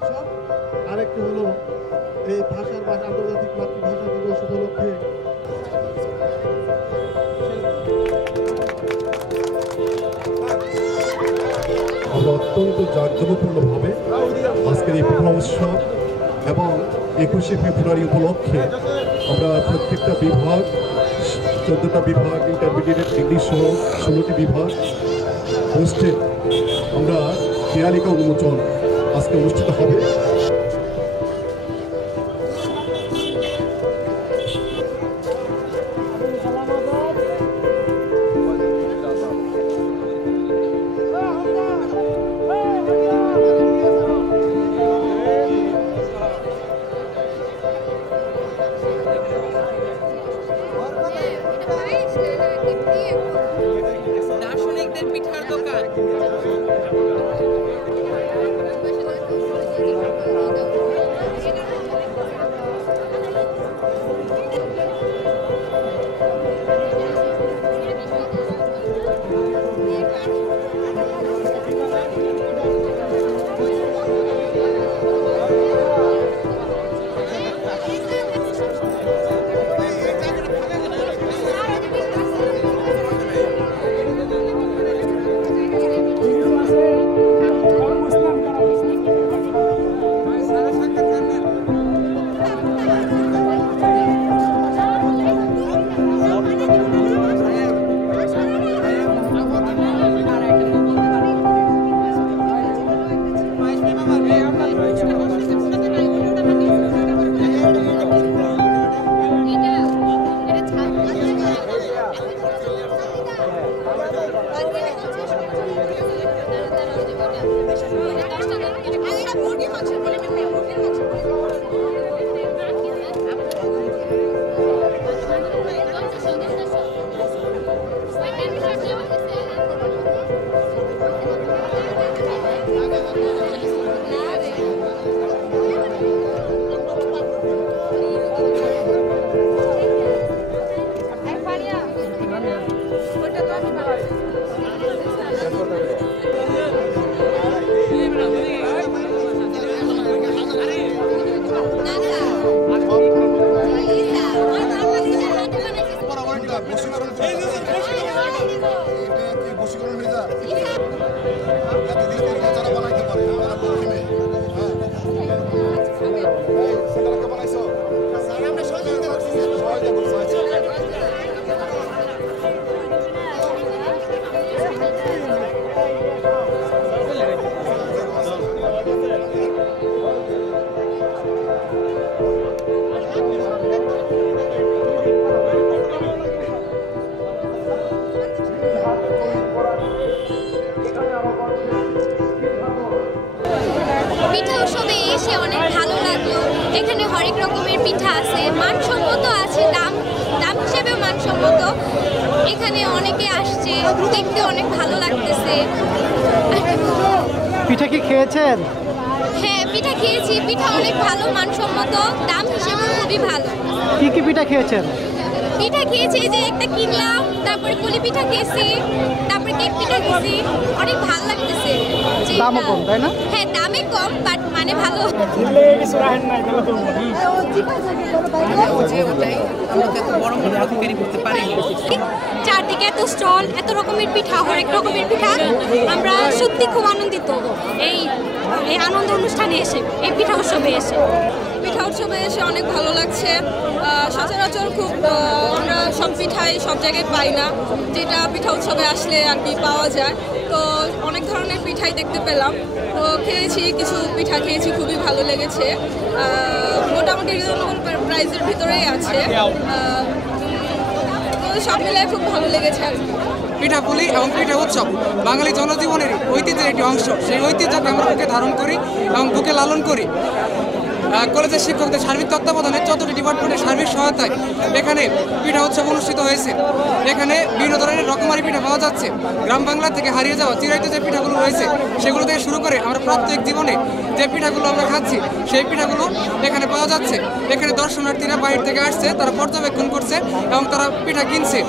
উৎসব, আরেকটি হলো এই আন্তর্জাতিক মাতৃভাষা দিবস উপলক্ষে আমরা অত্যন্ত জাঁকজমকপূর্ণভাবে আজকের এই পিঠা উৎসব এবং 21শে ফেব্রুয়ারি উপলক্ষে আমরা প্রত্যেকটা বিভাগ 14টা বিভাগ ইন্টারমিডিয়েট ইংলিশ সহ 16টি বিভাগ হোস্টেল আমরা দেয়ালিকা উন্মোচন আজকে অনুষ্ঠিত হবে। দার্শনিকদের পিঠার দোকান। পিঠা উৎসবে এসে অনেক ভালো লাগলো। এখানে হরেক রকমের পিঠা আছে, মানসম্মত আছে, দাম হিসেবেও মানসম্মত। এখানে অনেকে আসছে, দেখতে অনেক ভালো লাগতেছে। পিঠা কি খেয়েছেন? হ্যাঁ, পিঠা খেয়েছি। পিঠা অনেক ভালো, মানসম্মত, দাম হিসেবে খুবই ভালো। কি কি পিঠা খেয়েছেন? পিঠা খেয়েছি যে একটা কিনলাম, তারপরে পুলি পিঠা খেয়েছি, তারপরে কেক পিঠা খেয়েছি। অনেক ভালো লাগতেছে। দামও কম, তাই না? হ্যাঁ, দামে কম, বাট মানে ভালো। চারদিকে এত স্টল, এত রকমের পিঠা, হরেক রকমের পিঠা। আমরা সত্যি খুব আনন্দিত এই আনন্দ অনুষ্ঠানে এসে, এই পিঠা উৎসবে এসে। পিঠা উৎসবে এসে অনেক ভালো লাগছে। সচরাচর খুব আমরা সব পিঠাই সব জায়গায় পাই না, যেটা পিঠা উৎসবে আসলে আর কি পাওয়া যায়। তো অনেক ধরনের পিঠাই দেখতে পেলাম, তো খেয়েছি, কিছু পিঠা খেয়েছি, খুবই ভালো লেগেছে। মোটামুটি রিজনেবল প্রাইসের ভিতরেই আছে, তো সব মিলে খুব ভালো লেগেছে আর কি। পিঠাপুলি এবং পিঠা উৎসব বাঙালি জনজীবনের ঐতিহ্যের একটি অংশ। সেই ঐতিহ্যকে আমরা বুকে ধারণ করি এবং বুকে লালন করি। কলেজের শিক্ষকদের সার্বিক তত্ত্বাবধানে 14টি ডিপার্টমেন্টের সার্বিক সহায়তায় এখানে পিঠা উৎসব অনুষ্ঠিত হয়েছে। এখানে বিভিন্ন ধরনের রকমারি পিঠা পাওয়া যাচ্ছে। গ্রাম বাংলা থেকে হারিয়ে যাওয়া চিরায়ত যে পিঠাগুলো রয়েছে সেগুলো থেকে শুরু করে আমরা প্রত্যেক জীবনে যে পিঠাগুলো আমরা খাচ্ছি সেই পিঠাগুলো এখানে পাওয়া যাচ্ছে। এখানে দর্শনার্থীরা বাইরে থেকে আসছে, তারা পর্যবেক্ষণ করছে এবং তারা পিঠা কিনছে।